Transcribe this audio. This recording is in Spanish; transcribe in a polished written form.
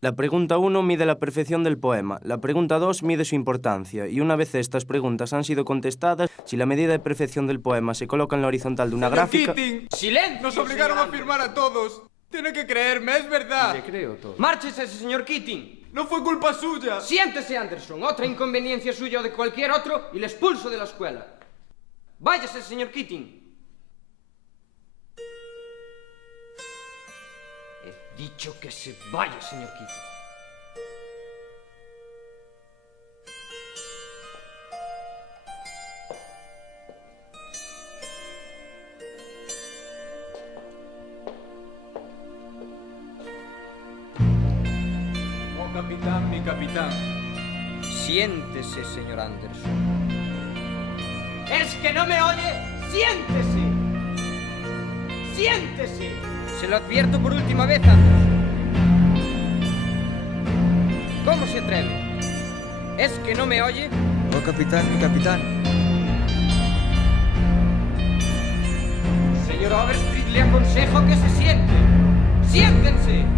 La pregunta 1 mide la perfección del poema, la pregunta 2 mide su importancia, y una vez estas preguntas han sido contestadas, si la medida de perfección del poema se coloca en la horizontal de una gráfica... Keating, ¡Silencio! nos obligaron a firmar a todos. Tiene que creerme, es verdad. Le creo todo. ¡Márchese, señor Keating! No fue culpa suya. Siéntese, Anderson. Otra inconveniencia suya o de cualquier otro y le expulso de la escuela. Váyase, señor Keating. He dicho que se vaya, señor Keating. Oh, capitán, mi capitán. Siéntese, señor Anderson. ¿Es que no me oye? ¡Siéntese! ¡Siéntese! Se lo advierto por última vez, Anderson. ¿Cómo se atreve? ¿Es que no me oye? Oh, capitán, mi capitán. Señor Overstreet, le aconsejo que se siente. ¡Siéntense!